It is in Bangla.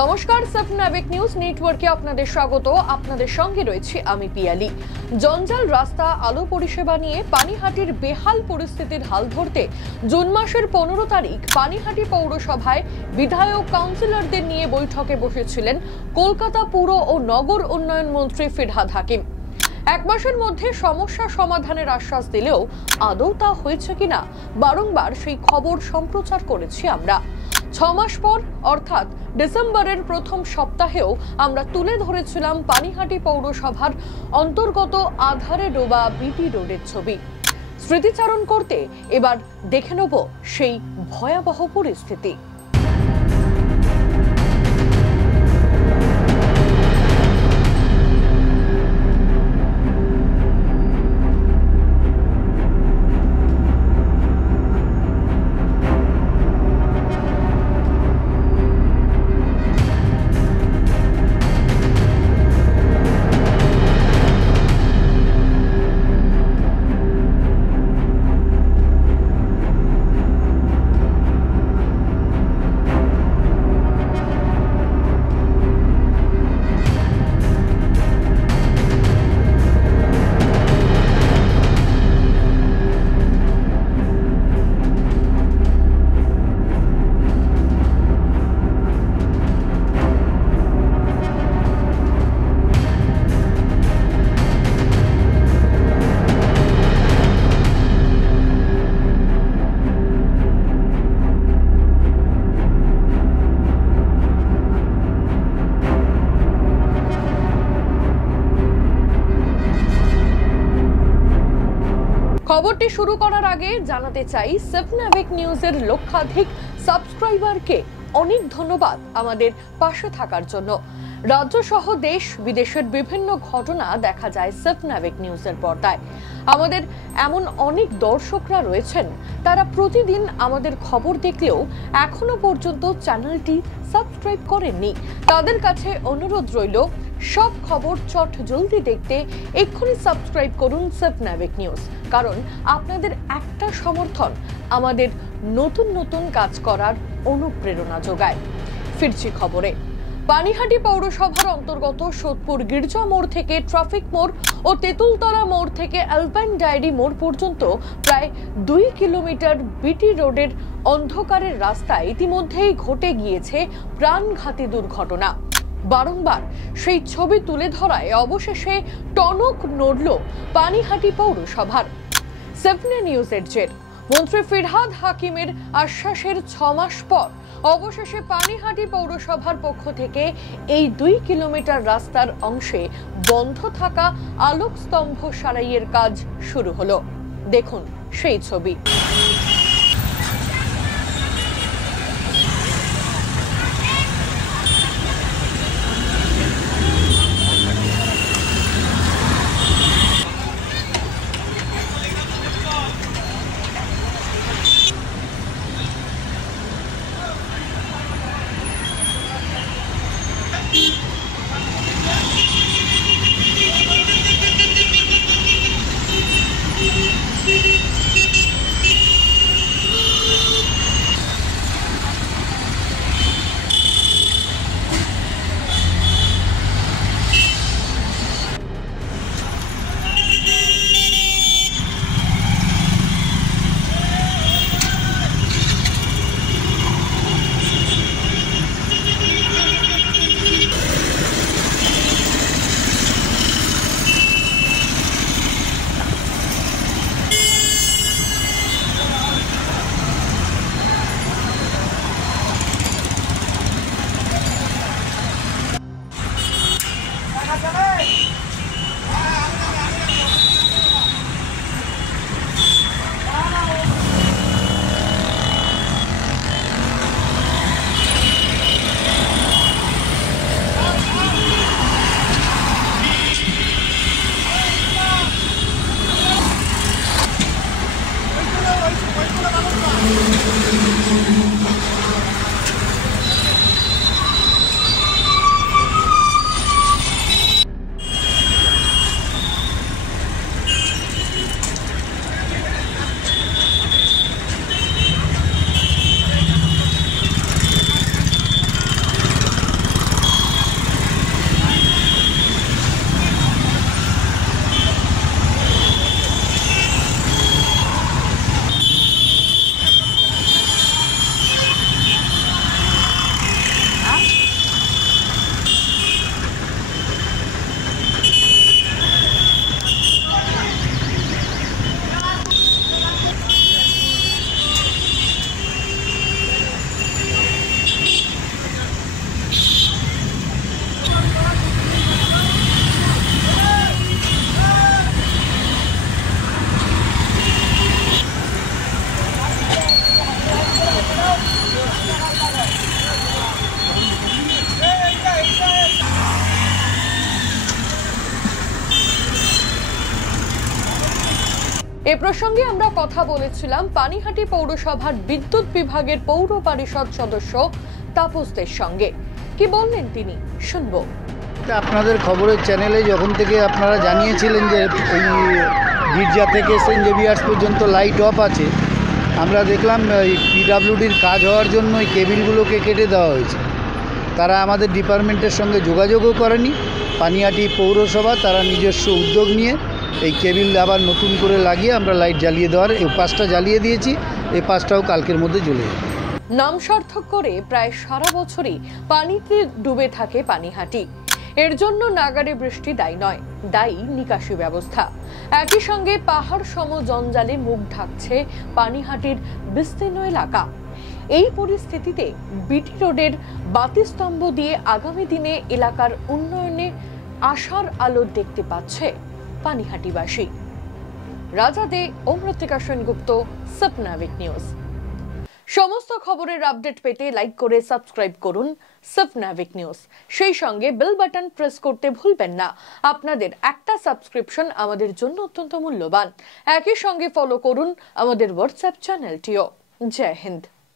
নমস্কার, সাবনাবিক নিউজ নেটওয়ার্কে আপনাদের স্বাগত। আপনাদের সঙ্গে রয়েছে আমি পিয়ালি। জঞ্জাল রাস্তা, আলো পরিষেবা নিয়ে পানিহাটির বেহাল পরিস্থিতির হাল ধরতে জুন মাসের 15 তারিখ পানিহাটি পৌরসভায় বিধায়ক কাউন্সিলরদের নিয়ে বৈঠকে বসেছিলেন কলকাতা পুর ও নগর উন্নয়ন মন্ত্রী ফিরহাদ হাকিম। এক মাসের মধ্যে সমস্যা সমাধানের আশ্বাস দিলেও আদৌ তা হয়েছে কিনা বারংবার সেই খবর সম্প্রচার করেছি আমরা। 6 মাস পর অর্থাৎ ডিসেম্বরের প্রথম সপ্তাহেও আমরা তুলে ধরেছিলাম পানিহাটি পৌরসভার অন্তর্গত আধারে ডোবা বিটি রোডের ছবি। স্মৃতিচারণ করতে এবার দেখে নেব সেই ভয়াবহ পরিস্থিতি। খবরটি শুরু করার আগে জানাতে চাই, সাবনাবিক নিউজের লক্ষাধিক সাবস্ক্রাইবারকে অনেক ধন্যবাদ আমাদের পাশে থাকার জন্য। রাজ্য সহ দেশ বিদেশের বিভিন্ন ঘটনা দেখা যায় সাবনাবিক নিউজের পর্দায়। আমাদের এমন অনেক দর্শকরা রয়েছেন, তারা প্রতিদিন আমাদের খবর দেখলেও এখনো পর্যন্ত চ্যানেলটি সাবস্ক্রাইব করেননি। তাদের কাছে অনুরোধ রইল, সব খবর চট জলদি দেখতে এক্ষুনি সাবস্ক্রাইব করুন সাবনাবিক নিউজ, কারণ আপনাদের একটা সমর্থন আমাদের নতুন নতুন কাজ করার অনুপ্রেরণা যোগায়। ফিরছি খবরে। পানিহাটি পৌরসভার অন্তর্গত সোদপুর গির্জা মোড় থেকে ট্রাফিক মোড় ও তেঁতুলতলা মোড় থেকে অ্যালপাইন ডায়েরি মোড় পর্যন্ত প্রায় 2 কিলোমিটার বিটি রোডের অন্ধকারের রাস্তায় ইতিমধ্যেই ঘটে গিয়েছে প্রাণঘাতী দুর্ঘটনা। বারংবার সেই ছবি তুলে ধরায় অবশেষে টনক নড়ল পানিহাটি পৌরসভার। সাবনা নিউজের জের মন্ত্রী ফিরহাদ হাকিমের আশ্বাসের 6 মাস পর অবশেষে পানিহাটি পৌরসভার পক্ষ থেকে এই 2 কিলোমিটার রাস্তার অংশে বন্ধ থাকা আলোক স্তম্ভ সারাইয়ের কাজ শুরু হলো। দেখুন সেই ছবি। এ প্রসঙ্গে আমরা কথা বলেছিলাম পানিহাটি পৌরসভার বিদ্যুৎ বিভাগের পৌর পরিষদ সদস্য তাপসদের সঙ্গে। কি বললেন তিনি, শুনবো। আপনাদের খবরের চ্যানেলে যখন থেকে আপনারা জানিয়েছিলেন যে এই গির্জা থেকে সেন্ট জেভিয়ার্স পর্যন্ত লাইট অফ আছে, আমরা দেখলাম এই পিডাব্লিউডির কাজ হওয়ার জন্য এই কেবিলগুলোকে কেটে দেওয়া হয়েছে। তারা আমাদের ডিপার্টমেন্টের সঙ্গে যোগাযোগও করেনি। পানিহাটি পৌরসভা তারা নিজস্ব উদ্যোগ নিয়ে এই কেবিল আবার নতুন করে লাগিয়ে আমরা লাইট জ্বালিয়ে দেওয়ার এই পাশটা জ্বালিয়ে দিয়েছি। এই পাশটাও কালকের মধ্যে জ্বলে যাবে। নাম সার্থক করে প্রায় সারা বছরই পানিতে ডুবে থাকে পানিহাটি। এর জন্য নাগারে বৃষ্টি দায়ী নয়, দায়ী নিকাশি ব্যবস্থা। একই সঙ্গে পাহাড় সম জঞ্জালে মুখ ঢাকছে পানিহাটির বিস্তীর্ণ এলাকা। এই পরিস্থিতিতে বিটি রোডের বাতিস্তম্ভ দিয়ে আগামী দিনে এলাকার উন্নয়নে আশার আলো দেখতে পাচ্ছে পানিহাটিবাসী। রাজা দে, অমৃতিকা সেনগুপ্ত, স্বপ্নাবিক নিউজ। সমস্ত খবরের আপডেট পেতে লাইক করে সাবস্ক্রাইব করুন স্বপ্নাবিক নিউজ। সেই সঙ্গে বেল বাটন প্রেস করতে ভুলবেন না। আপনাদের একটা সাবস্ক্রিপশন আমাদের জন্য অত্যন্ত মূল্যবান। একই সঙ্গে ফলো করুন আমাদের হোয়াটসঅ্যাপ চ্যানেলটিও। জয় হিন্দ।